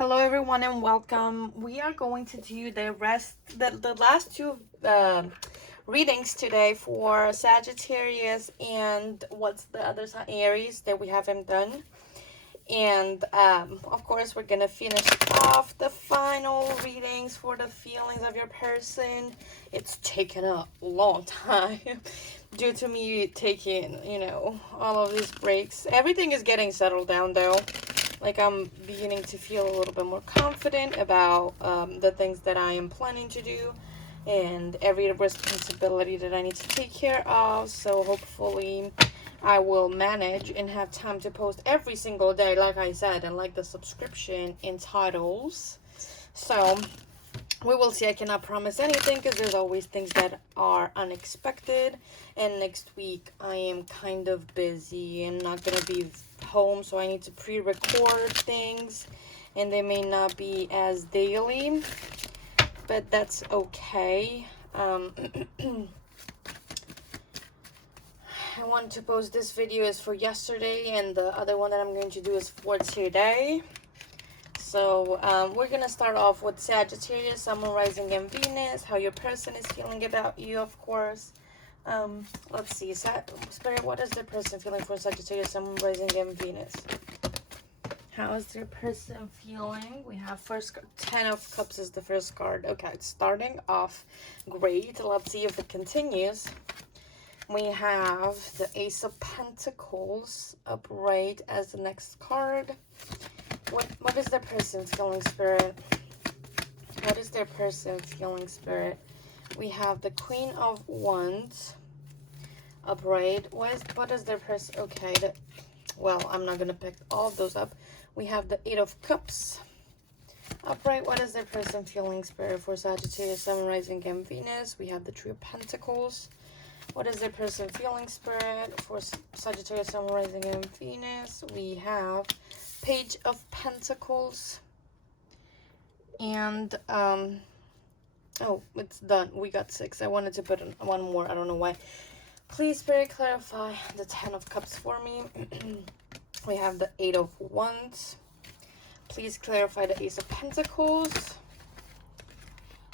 Hello everyone and welcome. We are going to do the last two readings today for Sagittarius and what's the other sign, Aries, that we haven't done. And of course we're gonna finish off the final readings for the feelings of your person. It's taken a long time due to me taking, all of these breaks. Everything is getting settled down though. Like, I'm beginning to feel a little bit more confident about the things that I am planning to do and every responsibility that I need to take care of. So hopefully I will manage and have time to post every single day, like I said, and like the subscription entitles. So we will see. I cannot promise anything because there's always things that are unexpected. And next week I am kind of busy and not going to be home, so I need to pre-record things and they may not be as daily, but that's okay. I want to post this video is for yesterday and the other one that I'm going to do is for today. So we're gonna start off with Sagittarius, Sun, Moon, Rising, and Venus. How your person is feeling about you, of course. Let's see. Spirit, what is the person feeling for Sagittarius, Sun, Moon, Rising, and Venus? How is their person feeling? We have first 10 of Cups is the first card. Okay, it's starting off great. Let's see if it continues. We have the Ace of Pentacles upright as the next card. What is their person feeling, Spirit? What is their person feeling, Spirit? We have the Queen of Wands upright. What is their person? Okay, well, I'm not gonna pick all of those up. We have the Eight of Cups upright. What is their person feeling, Spirit, for Sagittarius, Sun, Rising, and Venus? We have the Three of Pentacles. What is their person feeling, Spirit, for Sagittarius, Sun, Rising, and Venus? We have Page of Pentacles. And oh, it's done. We got 6. I wanted to put in one more. I don't know why. Please, Spirit, clarify the 10 of Cups for me. We have the 8 of Wands. Please clarify the Ace of Pentacles.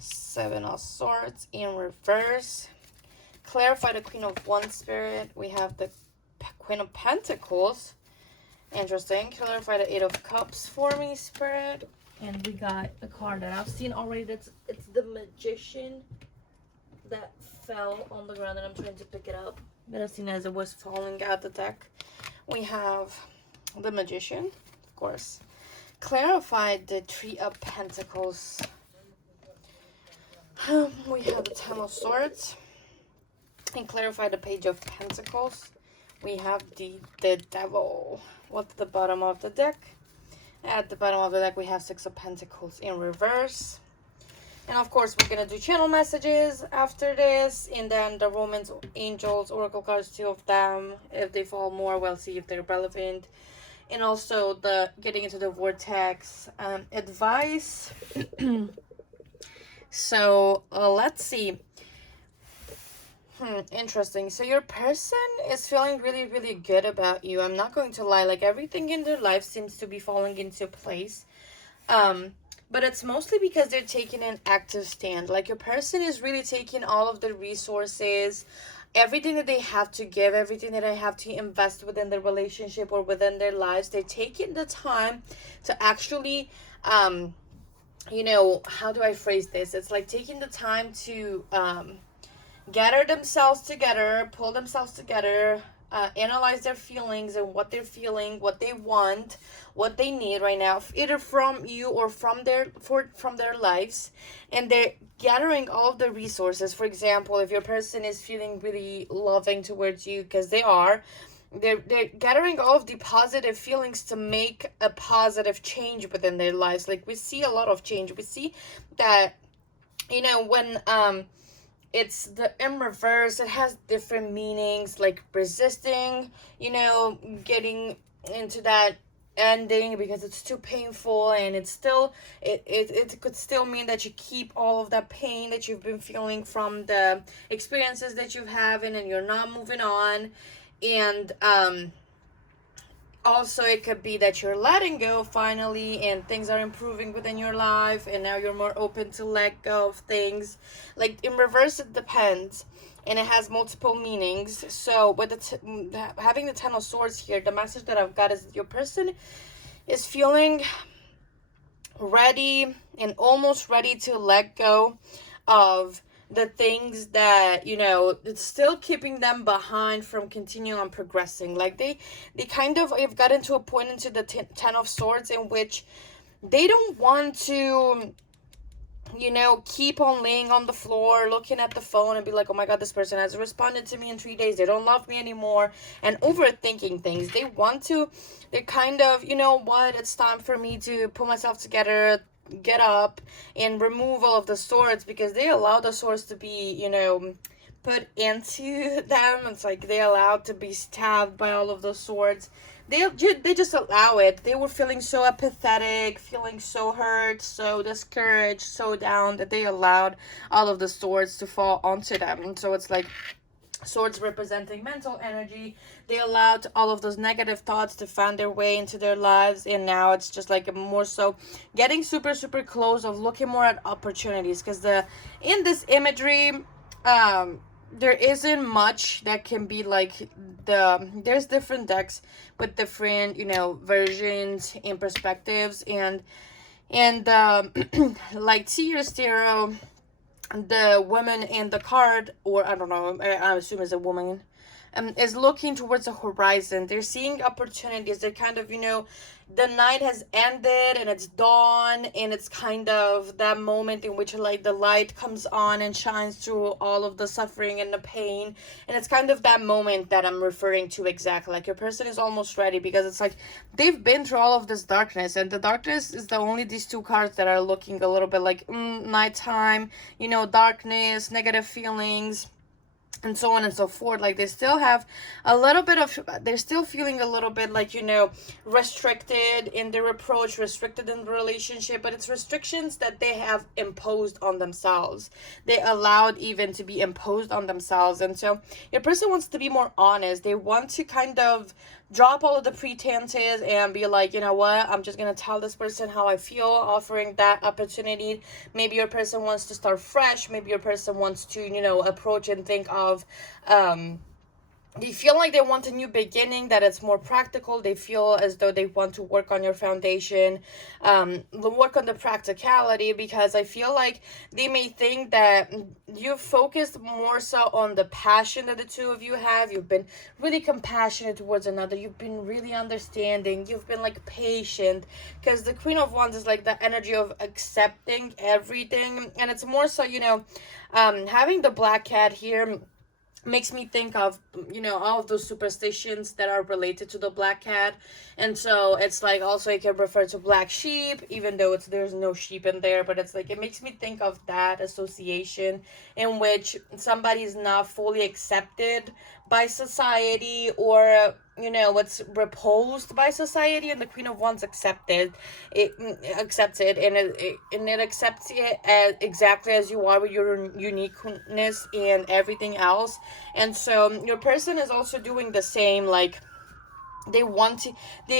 7 of Swords in reverse. Clarify the Queen of Wands, Spirit. We have the Queen of Pentacles. Interesting. Clarify the 8 of Cups for me, Spirit. And we got a card that I've seen already. It's the Magician that fell on the ground and I'm trying to pick it up. But I've seen as it was falling out the deck. We have the Magician, of course. Clarify the Three of Pentacles. We have the 10 of Swords. And clarify the Page of Pentacles. We have the Devil. What's the bottom of the deck? At the bottom of the deck, we have 6 of Pentacles in reverse. And of course, we're going to do channel messages after this. And then the Romance Angels, Oracle cards, 2 of them. If they fall more, we'll see if they're relevant. And also the getting into the vortex advice. So let's see. Interesting. So your person is feeling really, really good about you. I'm not going to lie. Like, everything in their life seems to be falling into place. But it's mostly because they're taking an active stand. Like, your person is really taking all of the resources, everything that they have to give, everything that they have to invest within their relationship or within their lives. They're taking the time to actually, how do I phrase this? It's like taking the time to, gather themselves together, pull themselves together, analyze their feelings and what they're feeling, what they want, what they need right now, either from you or from their lives. And they're gathering all of the resources. For example, if your person is feeling really loving towards you, because they're gathering all of the positive feelings to make a positive change within their lives. Like, we see a lot of change. We see that, when it's in reverse, it has different meanings, like resisting, getting into that ending because it's too painful, and it's still, it could still mean that you keep all of that pain that you've been feeling from the experiences that you've having and you're not moving on. And Also, it could be that you're letting go finally and things are improving within your life, and now you're more open to let go of things. Like in reverse, it depends, and it has multiple meanings. So with having the Ten of Swords here, the message that I've got is that your person is feeling ready and almost ready to let go of the things that, you know, it's still keeping them behind from continuing on progressing. Like they kind of have gotten to a point into the Ten of Swords in which they don't want to, you know, keep on laying on the floor looking at the phone and be like, oh my god, this person hasn't responded to me in 3 days, they don't love me anymore, and overthinking things. They want to, they're kind of, you know what, it's time for me to put myself together, get up and remove all of the swords, because they allow the swords to be, you know, put into them. It's like they allowed to be stabbed by all of the swords. They just allow it. They were feeling so apathetic, feeling so hurt, so discouraged, so down, that they allowed all of the swords to fall onto them. And so it's like swords representing mental energy. They allowed all of those negative thoughts to find their way into their lives, and now it's just like a more so getting super close of looking more at opportunities, because in this imagery, there isn't much that can be like there's different decks with different, you know, versions and perspectives, and like Seer's Tarot, the woman in the card, or I don't know, I assume it's a woman, is looking towards the horizon. They're seeing opportunities. They're kind of, you know, the night has ended and it's dawn, and it's kind of that moment in which like the light comes on and shines through all of the suffering and the pain. And it's kind of that moment that I'm referring to exactly. Like your person is almost ready, because it's like they've been through all of this darkness, and the darkness is the only these two cards that are looking a little bit like nighttime, you know, darkness, negative feelings, and so on and so forth. Like they still have a little bit of, they're still feeling a little bit like, you know, restricted in their approach, restricted in the relationship, but it's restrictions that they have imposed on themselves. They allowed even to be imposed on themselves. And so your person wants to be more honest. They want to kind of drop all of the pretenses and be like, you know what, I'm just gonna tell this person how I feel, offering that opportunity. Maybe your person wants to start fresh. Maybe your person wants to, you know, approach and think of they feel like they want a new beginning, that it's more practical. They feel as though they want to work on your foundation, work on the practicality, because I feel like they may think that you've focused more so on the passion that the two of you have. You've been really compassionate towards another. You've been really understanding. You've been like patient, because the Queen of Wands is like the energy of accepting everything. And it's more so, you know, having the black cat here makes me think of, you know, all of those superstitions that are related to the black cat. And so it's like, also it can refer to black sheep, even though there's no sheep in there, but it's like it makes me think of that association in which somebody's not fully accepted by society, or, you know, what's repulsed by society, and the Queen of Wands accepts it, and it accepts it as exactly as you are, with your uniqueness and everything else. And so your person is also doing the same. Like they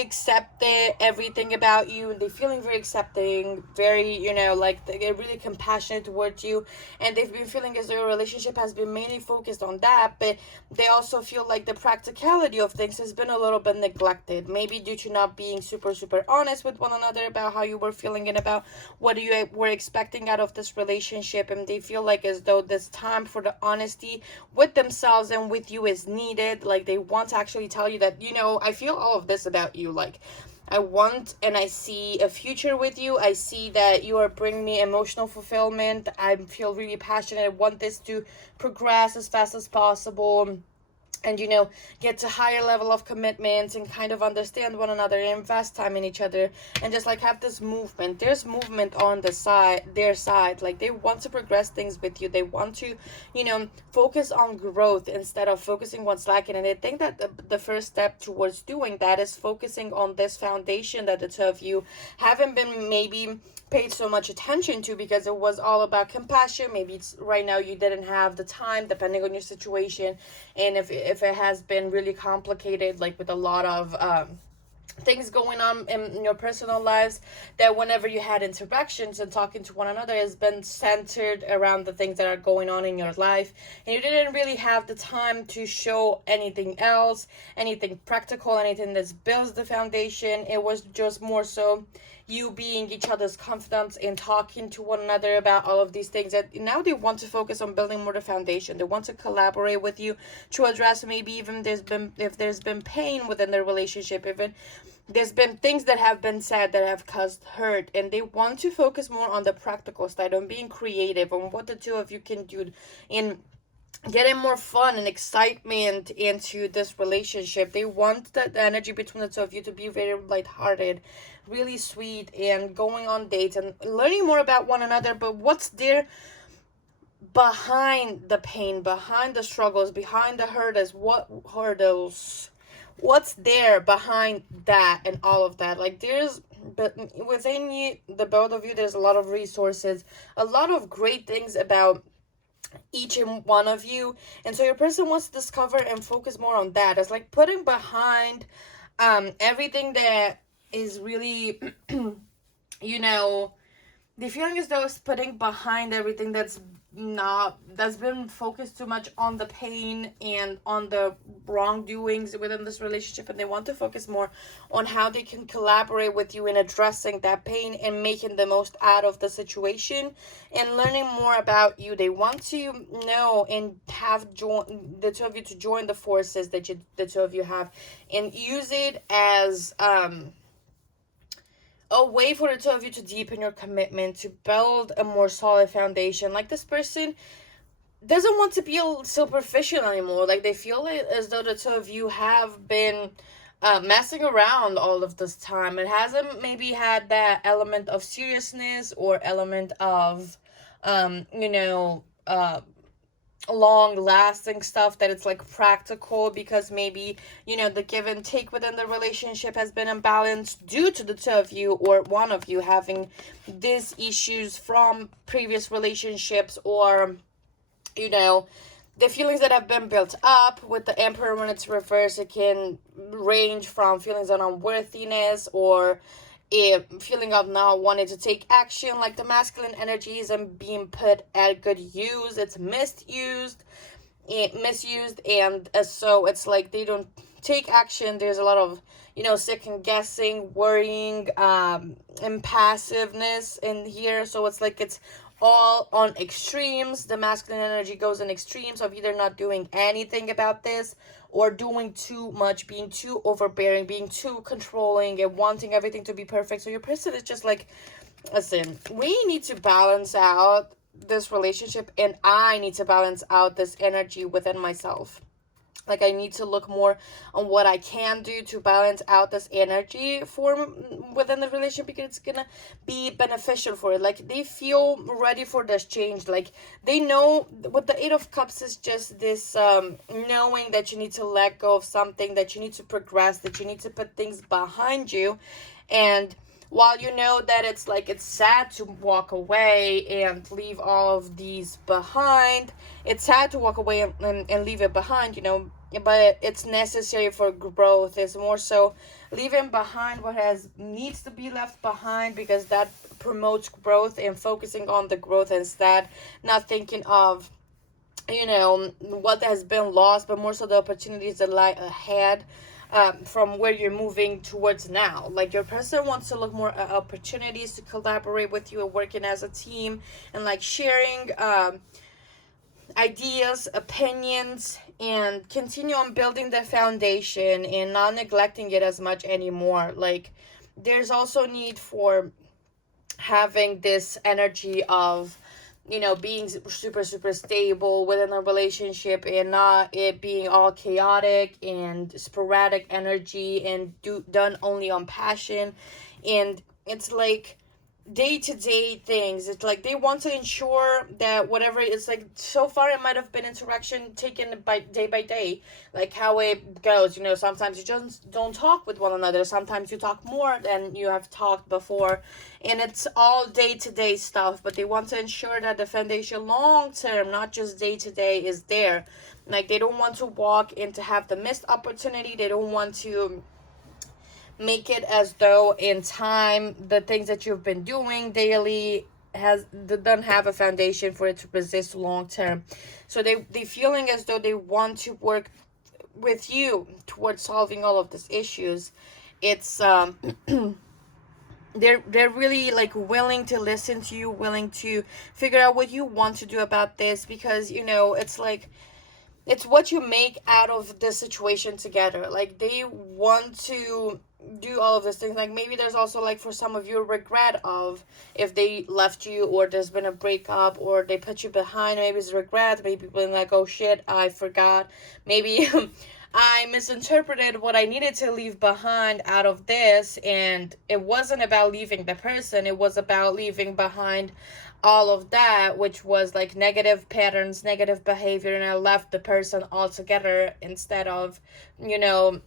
accept everything about you, and they're feeling very accepting, very, you know, like they're really compassionate towards you, and they've been feeling as though your relationship has been mainly focused on that, but they also feel like the practicality of things has been a little bit neglected, maybe due to not being super honest with one another about how you were feeling and about what you were expecting out of this relationship. And they feel like as though this time for the honesty with themselves and with you is needed. Like they want to actually tell you that, you know, I feel all of this about you. Like I want and I see a future with you. I see that you are bringing me emotional fulfillment. I feel really passionate. I want this to progress as fast as possible, and, you know, get to higher level of commitments and kind of understand one another, invest time in each other, and just like have this movement. There's movement on their side. Like they want to progress things with you. They want to, you know, focus on growth instead of focusing what's lacking. And I think that the first step towards doing that is focusing on this foundation that the two of you haven't been maybe paid so much attention to, because it was all about compassion. Maybe it's right now you didn't have the time, depending on your situation, and if it has been really complicated, like with a lot of things going on in your personal lives, that whenever you had interactions and talking to one another has been centered around the things that are going on in your life, and you didn't really have the time to show anything else, anything practical, anything that builds the foundation. It was just more so you being each other's confidants and talking to one another about all of these things, that now they want to focus on building more the foundation. They want to collaborate with you to address maybe even if there's been pain within the relationship, even there's been things that have been said that have caused hurt, and they want to focus more on the practical side, on being creative, on what the two of you can do in getting more fun and excitement into this relationship. They want that energy between the two of you to be very lighthearted, really sweet, and going on dates and learning more about one another. But what's there behind the pain, behind the struggles, behind the hurdles, what's there behind that and all of that? Like, there's, but within you, the both of you, there's a lot of resources, a lot of great things about each and one of you. And so your person wants to discover and focus more on that. It's like putting behind everything that is really you know, the feeling is though it's putting behind everything that's been focused too much on the pain and on the wrongdoings within this relationship, and they want to focus more on how they can collaborate with you in addressing that pain and making the most out of the situation and learning more about you. They want to know and have the two of you to join the forces that the two of you have, and use it as a way for the two of you to deepen your commitment, to build a more solid foundation. Like, this person doesn't want to be superficial anymore. Like, they feel as though the two of you have been messing around all of this time. It hasn't maybe had that element of seriousness or element of long lasting stuff, that it's like practical, because maybe the give and take within the relationship has been imbalanced due to the two of you or one of you having these issues from previous relationships, or the feelings that have been built up. With the Emperor, when it's reversed, it can range from feelings of unworthiness or a feeling of not wanting to take action. Like, the masculine energy isn't being put at good use, it's misused, and so it's like they don't take action. There's a lot of second guessing, worrying, impassiveness in here. So it's like it's all on extremes. The masculine energy goes in extremes of either not doing anything about this or doing too much, being too overbearing, being too controlling, and wanting everything to be perfect. So your person is just like, listen, we need to balance out this relationship, and I need to balance out this energy within myself. Like, I need to look more on what I can do to balance out this energy for within the relationship, because it's gonna be beneficial for it. Like, they feel ready for this change. Like, they know what the Eight of Cups is, just this knowing that you need to let go of something, that you need to progress, that you need to put things behind you. And while you know that it's like it's sad to walk away and leave all of these behind, it's sad to walk away and leave it behind, but it's necessary for growth. It's more so leaving behind what needs to be left behind, because that promotes growth, and focusing on the growth instead, not thinking of what has been lost, but more so the opportunities that lie ahead. From where you're moving towards now. Like, your person wants to look more at opportunities to collaborate with you and working as a team, and like sharing ideas, opinions, and continue on building the foundation and not neglecting it as much anymore. Like, there's also need for having this energy of being super stable within a relationship, and not it being all chaotic and sporadic energy and done only on passion. And it's like day-to-day things. It's like they want to ensure that whatever it's like, so far it might have been interaction taken by day, like how it goes. Sometimes you just don't talk with one another, sometimes you talk more than you have talked before, and it's all day-to-day stuff. But they want to ensure that the foundation long term, not just day-to-day, is there. Like, they don't want to walk in to have the missed opportunity. They don't want to make it as though in time the things that you've been doing daily don't have a foundation for it to persist long term. So they feeling as though they want to work with you towards solving all of these issues. It's they're really like willing to listen to you, willing to figure out what you want to do about this, because you know it's like it's what you make out of the situation together. Like they want to do all of these things. Like maybe there's also like for some of you regret of if they left you, or there's been a breakup, or they put you behind. Maybe it's regret. Maybe people like, oh shit, I forgot. Maybe I misinterpreted what I needed to leave behind out of this, and it wasn't about leaving the person, it was about leaving behind all of that, which was like negative patterns, negative behavior, and I left the person altogether instead of, you know,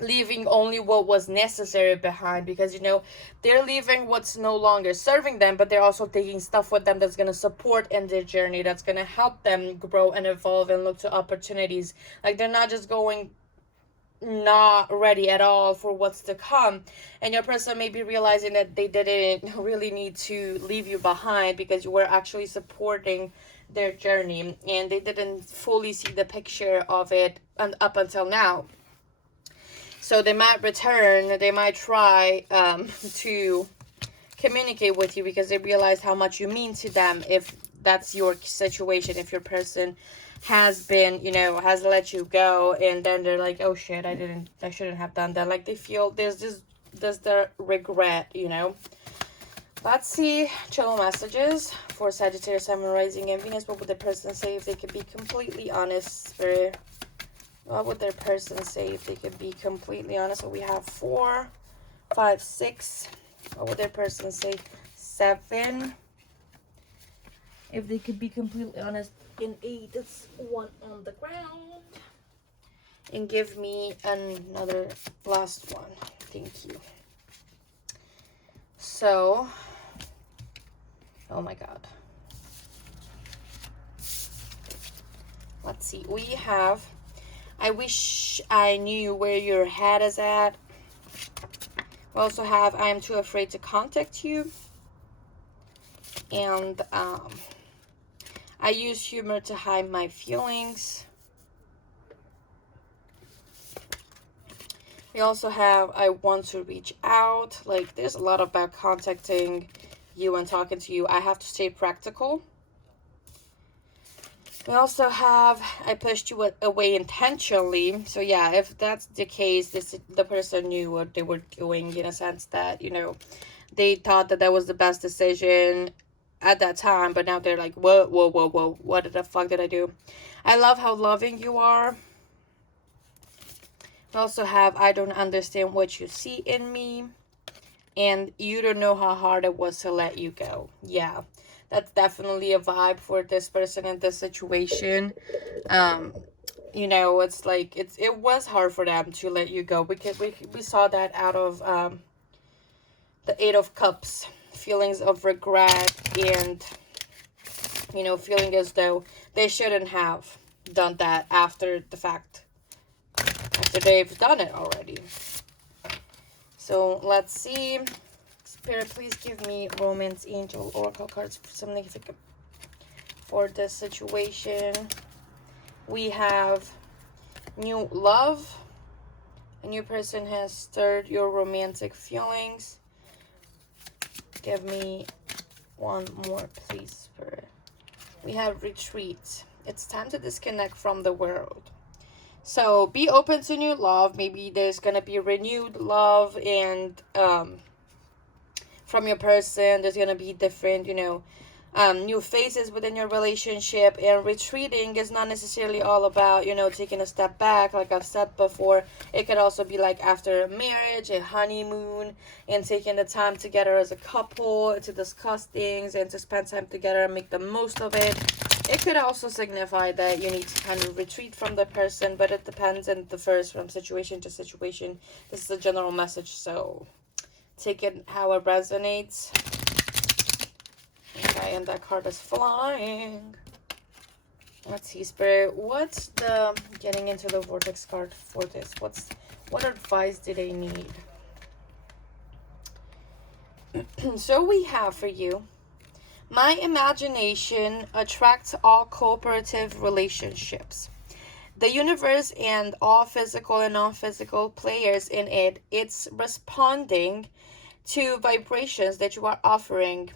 leaving only what was necessary behind, because you know they're leaving what's no longer serving them, but they're also taking stuff with them that's going to support in their journey, that's going to help them grow and evolve and look to opportunities. Like they're not just going not ready at all for what's to come, and your person may be realizing that they didn't really need to leave you behind because you were actually supporting their journey, and they didn't fully see the picture of it up until now. So they might return, they might try to communicate with you because they realize how much you mean to them, if that's your situation. If your person has been, you know, has let you go, and then they're like, oh shit, I shouldn't have done that. Like they feel there's the regret, you know. Let's see channel messages for Sagittarius, Sun, Rising, and Venus. What would the person say if they could be completely honest, Spirit? What would their person say if they could be completely honest? So we have 4, 5, 6. What would their person say? 7. If they could be completely honest, in 8, it's 1 on the ground. And give me another last one. Thank you. So, oh my God. Let's see. We have, I wish I knew where your head is at. We also have, I am too afraid to contact you. And I use humor to hide my feelings. We also have, I want to reach out. Like, there's a lot about contacting you and talking to you. I have to stay practical. We also have, I pushed you away intentionally. So yeah, if that's the case, the person knew what they were doing, in a sense that, you know, they thought that that was the best decision at that time, but now they're like, whoa, what the fuck did I do? I love how loving you are. We also have, I don't understand what you see in me, and you don't know how hard it was to let you go. Yeah, that's definitely a vibe for this person in this situation. You know, it's like it was hard for them to let you go, because we saw that out of the 8 of Cups, feelings of regret, and you know, feeling as though they shouldn't have done that after the fact, after they've done it already. So let's see. Spirit, please give me Romance, Angel, Oracle cards for significant for this situation. We have new love. A new person has stirred your romantic feelings. Give me one more, please, Spirit. We have retreat. It's time to disconnect from the world. So be open to new love. Maybe there's gonna be renewed love, and from your person, there's gonna be different, you know, new phases within your relationship. And retreating is not necessarily all about, you know, taking a step back. Like I've said before, it could also be like after a marriage, a honeymoon, and taking the time together as a couple to discuss things and to spend time together and make the most of it. It could also signify that you need to kind of retreat from the person, but it depends and differs from situation to situation. This is a general message, so take it how it resonates. Okay, and that card is flying. Let's see, Spirit. What's the getting into the vortex card for this? What advice do they need? So we have for you, my imagination attracts all cooperative relationships. The universe and all physical and non-physical players in it, it's responding to vibrations that you are offering.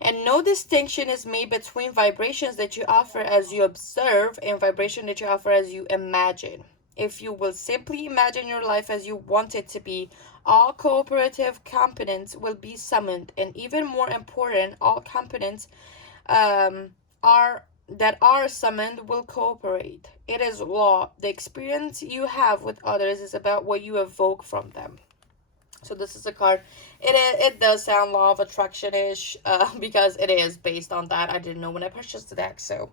And no distinction is made between vibrations that you offer as you observe and vibration that you offer as you imagine. If you will simply imagine your life as you want it to be, all cooperative components will be summoned. And even more important, all components are that are summoned will cooperate. It is law. The experience you have with others is about what you evoke from them. So this is a card. It does sound law of attraction ish, because it is based on that. I didn't know when I purchased the deck, so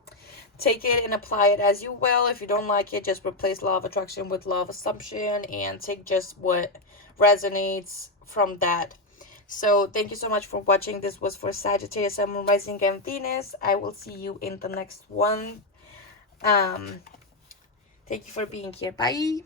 take it and apply it as you will. If you don't like it, just replace law of attraction with law of assumption and take just what resonates from that. So thank you so much for watching. This was for Sagittarius, Sun, Moon, Rising, and Venus. I will see you in the next one. Thank you for being here. Bye.